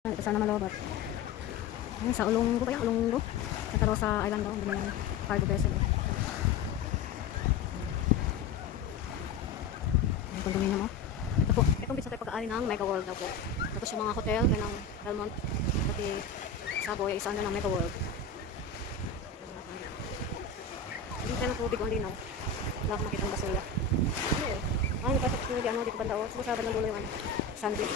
Ito sana malobat. Ayun, sa Olongo ba yan? Olongo? Sa Tarosa Island daw. Hindi mo yung cargo vessel. Yung condominium mo. Ito po. Itong beach na tayo pag-aari ng Mega World daw po. Tapos yung mga hotel, kaya ng Belmont, pati Savoy, isa na ng Mega World. Hindi tayo ng tubig, only now. Wala akong makita ng basura. Ay, napasok ko ano, dito banda o. Sumusabad ng dulo yung ano, sandwich.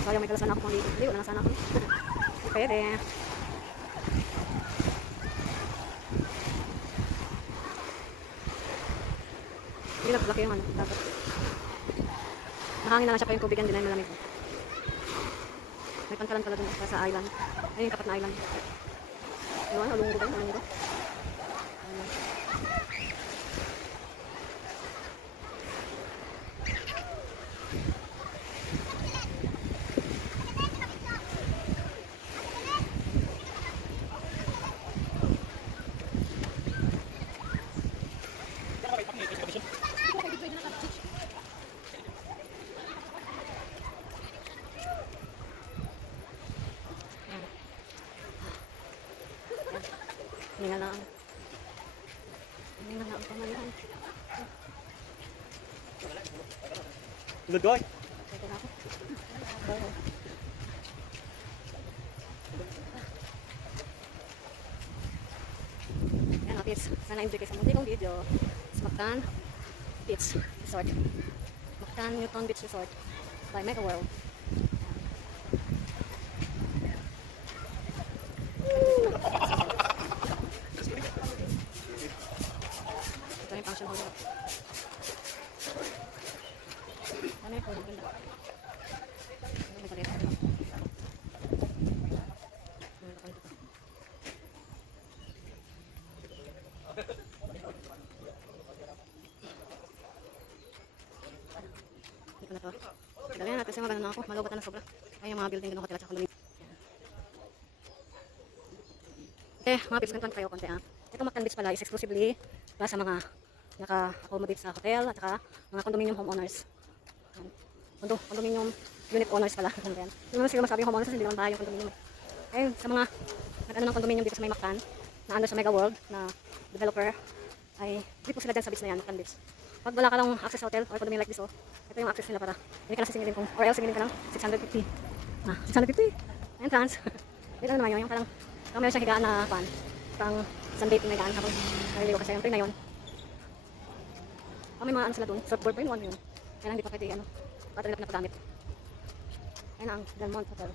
Sayang may kalas na ako pang dito. Hindi, wala na sana ako. Hindi pwede. Hindi naglaki yung ano, dapat. Mahangin na nga siya pa yung tubigan din ay malamig. May pantalan pala dun sa island. Ayun yung tapat na island. Yung ano, Olongo ba yun? Olongo? Hindi nga lang. Hindi nga lang pamalihan. Tulad ko ay. Ito na ako. Yan o, tips. Sana enjoy kayo sa muntikong video. Mactan Beach Resort. Mactan Newton Beach Resort by Mega World. Ito yung function hall nila. Ano yung pwede ganda? Ano may kaleta dito? Ano yung kaleta dito? Dito na to. Dali na natin siya magano na ako. Malawatan na sobra. Ay, yung mga building ng hotel at saka condominium. Mga tips, ganito lang kayo konti ah. Itong Mactan Beach pala is exclusively para sa mga naka-accommodate sa hotel at saka mga condominium homeowners. Condominium unit owners pala. Hindi naman sila masabi yung homeowners kasi hindi naman bahay yung condominium. Ayun, sa mga nag-ano ng condominium dito sa may Mactan, na ano sa Mega World, na developer, ay hindi po sila dyan sa beach na yan, Mactan Beach. Pag wala ka lang access sa hotel or condominium like this, ito yung access nila para hindi ka lang sisingilin kung, or else singilin ka ng 650. 650? Entrance. Dito naman yun, yung parang meron siyang higaan na pan. Parang sunbathing na higaan habang naliligo kasi yung train na yun. May mga ano sila dun, surfboard pa yun, one yun. Kaya lang hindi pa pwede ano, patril na pinapagamit. Ayan ang Belmont Hotel.